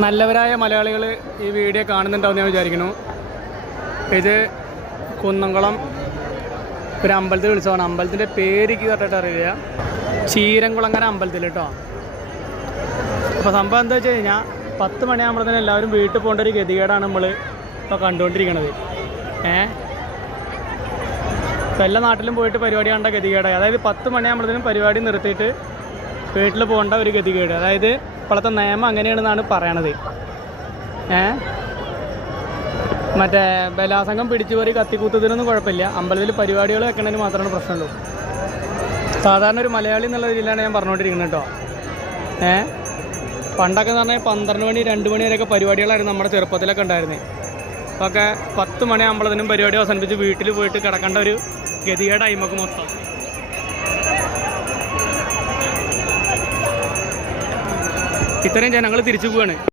നല്ലവരായ മലയാളികൾ ഈ വീഡിയോ കാണുന്നുണ്ടാവും ഞാൻ വിചാരിക്കുന്നു. ഇത് കുന്നംകുളം ഒരു അമ്പലത്തിൽ ഉത്സവമാണ്. അമ്പലത്തിന്റെ പേര് കറക്റ്റായിട്ട് അറിയില്ല. ചീരംകുളങ്ങര അമ്പലത്തിൽ കേട്ടോ. അപ്പോൾ സംഭവം എന്താ വെച്ച് കഴിഞ്ഞാൽ പത്ത് മണിയാകുമ്പോഴത്തേനും എല്ലാവരും വീട്ടിൽ പോകേണ്ട ഒരു ഗതികേടാണ് നമ്മൾ ഇപ്പോൾ കണ്ടുകൊണ്ടിരിക്കുന്നത് ഏ? ഇപ്പോൾ എല്ലാ നാട്ടിലും പോയിട്ട് പരിപാടി കണ്ട ഗതികേടായി. അതായത് പത്ത് മണിയാകുമ്പോഴത്തേനും പരിപാടി നിർത്തിയിട്ട് വീട്ടിൽ പോകേണ്ട ഒരു ഗതികേട്. അതായത് ഇപ്പോഴത്തെ നിയമം അങ്ങനെയാണെന്നാണ് പറയണത്. ഏ? മറ്റേ ബലാസംഗം പിടിച്ചു പോയി കത്തിക്കൂത്തതിനൊന്നും കുഴപ്പമില്ല. അമ്പലത്തിൽ പരിപാടികൾ വെക്കണതിന് മാത്രമാണ് പ്രശ്നമുള്ളൂ. സാധാരണ ഒരു മലയാളി എന്നുള്ള രീതിയിലാണ് ഞാൻ പറഞ്ഞുകൊണ്ടിരിക്കുന്നത് കേട്ടോ. ഏ? പണ്ടൊക്കെ എന്ന് പറഞ്ഞാൽ പന്ത്രണ്ട് മണി രണ്ട് മണി വരെയൊക്കെ പരിപാടികളായിരുന്നു നമ്മുടെ ചെറുപ്പത്തിലൊക്കെ ഉണ്ടായിരുന്നത് അപ്പോൾ ഒക്കെ പത്ത് മണിയാകുമ്പോഴത്തേനും പരിപാടി അവസാനിപ്പിച്ച് വീട്ടിൽ പോയിട്ട് കിടക്കേണ്ട ഒരു ഗതികേടായി നമുക്ക് മൊത്തം. ഇത്രയും ജനങ്ങൾ തിരിച്ചു പോവാണ്.